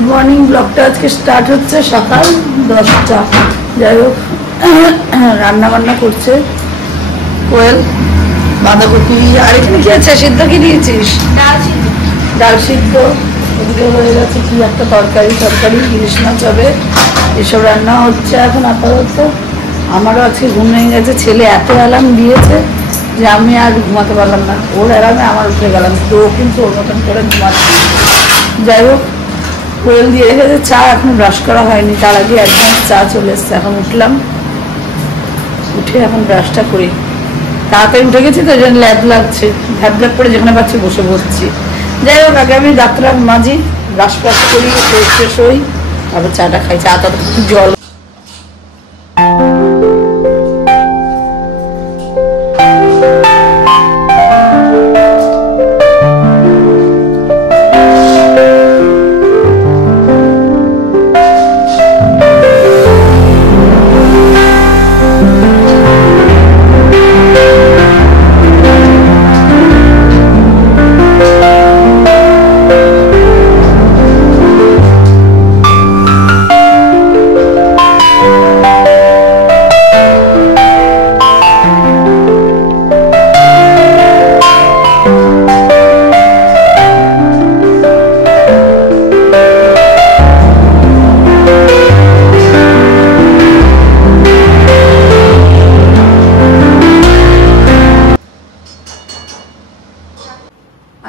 Good morning ब्लगटा आज के start होच्छे सकाल 10टा যাই হোক রান্না বান্না করছে কোয়েল বাঁধাকপি আর এখানে কি আছে সিদ্ধ কি দিয়েছিস ডাল সিদ্ধ ওদিকে হয়ে গেছে কি একটা তরকারি ইলিশ মাছ হবে এসব রান্না হচ্ছে এখন আপাতত আমারও আজকে ঘুম ভেঙে গেছে ছেলে এত অ্যালার্ম দিয়েছে যে আমি আর ঘুমাতে পারলাম না ওর অ্যালার্মে আমার উঠে গেলাম তো কিন্তু ওর মতন করে ঘুমাচ্ছে যাই হোক কোয়েল দিয়ে রেখেছে চা এখন ব্রাশ করা হয়নি তার আগে একদম চা চলে এসছে এখন উঠলাম উঠে এখন ব্রাশটা করি তাড়াতাড়ি উঠে গেছি তো যেন ল্যাব লাগছে ভ্যাবল্যাব করে যেখানে পাচ্ছি বসে বসছি যাই হোক আগে আমি দাঁতটা মাঝি ব্রাশ ফ্রাশ করি ফ্রেশ হই তারপর চাটা খাই চা তো জল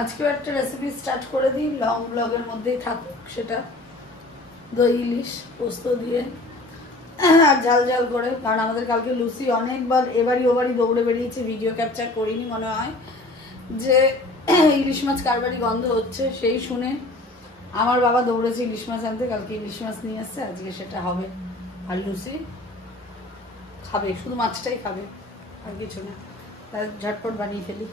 আজকে একটা রেসিপি স্টার্ট করে দিই লং ব্লগের মধ্যেই থাকুক সেটা দই ইলিশ পোস্ত দিয়ে আর ঝাল ঝাল করে কারণ আমাদের কালকে লুসি অনেকবার এবারই ওবারই দৌড়ে বেরিয়েছে ভিডিও ক্যাপচার করিনি মনে হয় যে ইলিশ মাছ কারবারি গন্ধ হচ্ছে সেই শুনে আমার বাবা দৌড়েছে ইলিশ মাছ আনতে কালকে ইলিশ মাছ নিয়ে আসছে আজকে সেটা হবে আর লুসি খাবে শুধু মাছটাই খাবে আর কিছু না তাই ঝটপট বানিয়ে ফেলি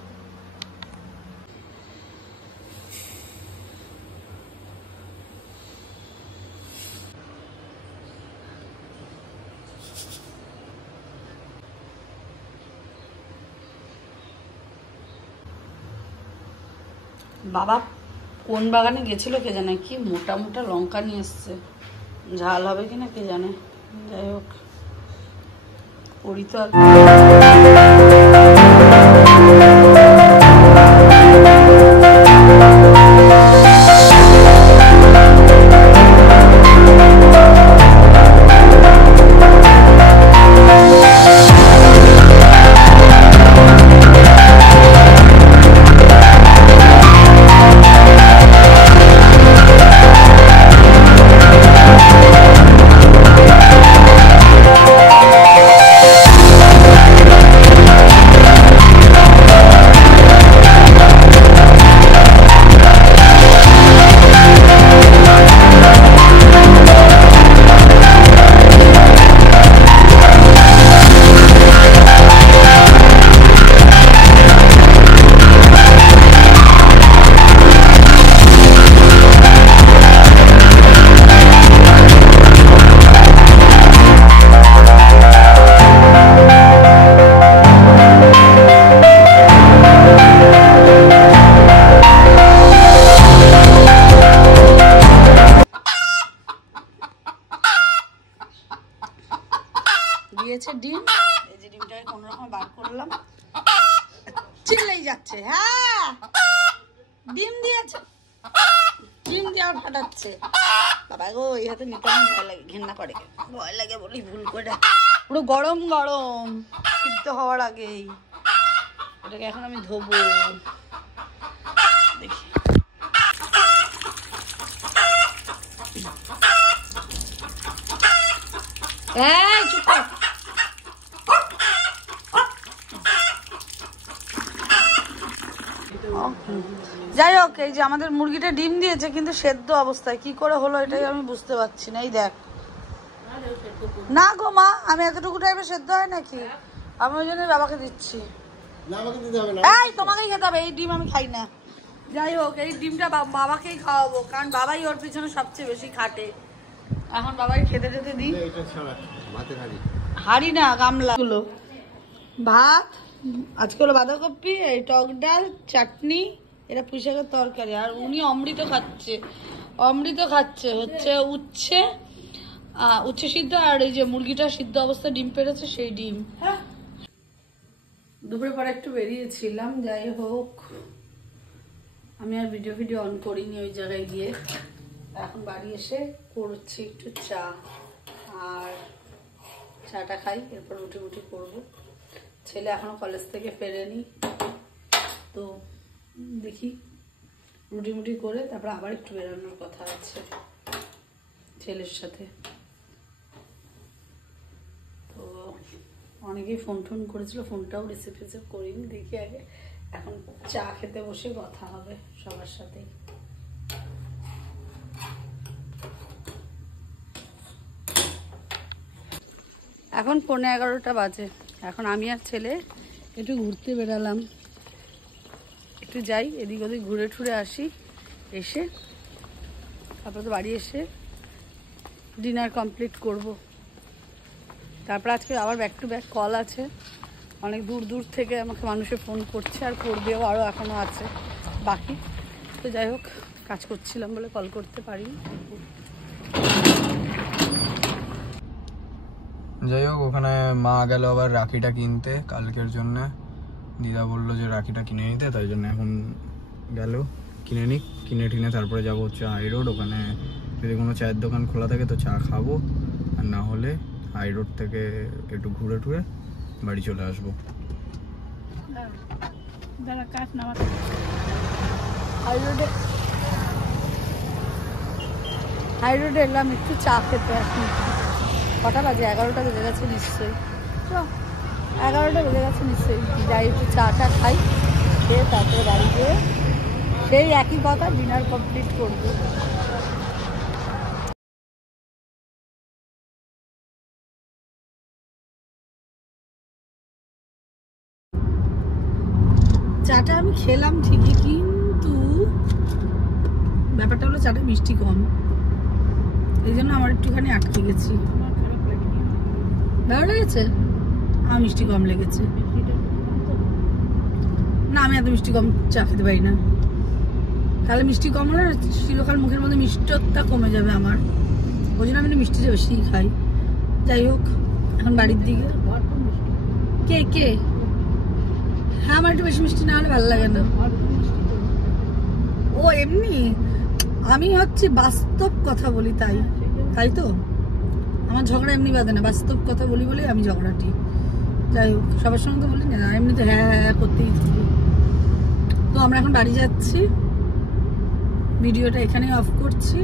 বাবা কোন বাগানে গেছিল কে জানে কি মোটা মোটা লঙ্কা নিয়ে এসছে ঝাল হবে কিনা কে জানে যাই হোক করি তো আর দিয়েছে ডিম এই যে ডিমটাকে কোন রকম বার করলাম চিল্লাই যাচ্ছে হ্যাঁ ডিম দিয়েছে ডিম দিয়ে আর ফাটাচ্ছে বাবা গো এই হাতে নিতে আমার ভয় লাগে ঘেন্না করে ভয় লাগে বলি ভুল করে পুরো গরম গরম সিদ্ধ হওয়ার আগেই এটাকে এখন আমি ধোবো দেখি এই চুপ কর যাই হোক এই যে আমাদের মুরগিটা ডিম দিয়েছে কিন্তু সেদ্ধ অবস্থায় কি করে হলো এটাই আমি বুঝতে পারছি না এই দেখ না গো মা আমি এতটুকু টাইপের সেদ্ধ হয় নাকি আমি ওই জন্য বাবাকে দিচ্ছি এই তোমাকেই খেতে হবে এই ডিম আমি খাই না যাই হোক এই ডিমটা বাবাকেই খাওয়াবো কারণ বাবাই ওর পিছনে সবচেয়ে বেশি খাটে এখন বাবাকে খেতে খেতে দিই হাড়ি না গামলা গুলো ভাত আজকে হলো বাঁধাকপি এই টক ডাল চাটনি এটা পুঁই শাকের তরকারি আর উনি অমৃত খাচ্ছে অমৃত খাচ্ছে হচ্ছে উচ্ছে উচ্ছে সিদ্ধ আর এই যে মুরগিটা সিদ্ধ অবস্থা ডিম পেড়েছে সেই ডিম। দুপুরে পরে একটু বেরিয়েছিলাম, যাই হোক আমি আর ভিডিও অন করিনি ওই জায়গায় গিয়ে। এখন বাড়ি এসে করছি একটু চা, আর চাটা খাই, এরপর রুটি করবো। ছেলে এখনো কলেজ থেকে ফেরেনি, তো দেখি রুটি করে তারপর আবার একটু বেরোনোর কথা আছে ছেলের সাথে। তো অনেকেই ফোন করেছিল, ফোনটাও রিসিভ করিনি। দেখি আগে এখন চা খেতে বসে কথা হবে সবার সাথেই। এখন 11:15 বাজে। এখন আমি আর ছেলে একটু ঘুরতে বেরালাম, একটু যাই এদিক ওদিক ঘুরে ঠুরে আসি, এসে তারপর তো বাড়ি এসে ডিনার কমপ্লিট করব। তারপর আজকে আবার ব্যাক টু ব্যাক কল আছে, অনেক দূর থেকে আমাকে মানুষে ফোন করছে, আর করবেও, আরও এখনও আছে বাকি। তো যাই হোক কাজ করছিলাম বলে কল করতে পারি। যাই হোক ওখানে মা গেল আবার রাখিটা কিনতে কালকের জন্য। দিদা বললো যে রাখিটা কিনে নিতে, তাই জন্য এখন গেল কিনে টিনে তারপরে যাবো হচ্ছে হাই রোড। ওখানে যদি কোনো চায়ের দোকান খোলা থাকে তো চা খাবো, আর না হলে হাই রোড থেকে একটু ঘুরে টুরে বাড়ি চলে আসবো। হাই রোডে এলাম একটু চা খেতে। এখন কটা বাজে? 11টা বেজে গেছে নিশ্চয়ই, 11টা বেজে গেছে নিশ্চয়ই। যাই একটু চাটা খাই, খেয়ে তারপরে বাড়ি গিয়ে সেই একই কথা ডিনার কমপ্লিট করবো। চাটা আমি খেলাম ঠিকই, কিন্তু ব্যাপারটা হলো চাটা মিষ্টি কম, এই জন্য আমার একটুখানি আটকে গেছি। ভালো লেগেছে? আমার মিষ্টি কম লেগেছে। না আমি এত মিষ্টি কম চা খেতে পারি না, তাহলে মিষ্টি কম হলে চিরকাল মুখের মধ্যে মিষ্টতা কমে যাবে আমার, ওই জন্য আমি মিষ্টিটা বেশি খাই। যাই হোক এখন বাড়ির দিকে। কে হ্যাঁ, আমার একটু বেশি মিষ্টি না হলে ভালো লাগে না। ও এমনি আমি হচ্ছে বাস্তব কথা বলি, তাই তো আমার ঝগড়া এমনি বাঁধে না, বাস্তব কথা বলি বলে আমি ঝগড়াটি। যাই হোক সবার সঙ্গে তো বলি না, এমনি তো হ্যাঁ করতেই থাকি। তো আমরা এখন বাড়ি যাচ্ছি, ভিডিওটা এখানেই অফ করছি।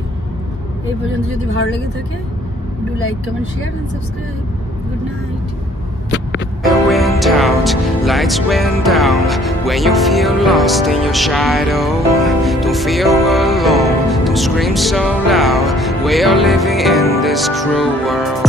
এই পর্যন্ত যদি ভালো লেগে থাকে do like, comment, share and subscribe. Good night. Went out, lights went down. When you feel lost in your shadow, don't feel alone, don't scream so loud. We are living in this cruel world.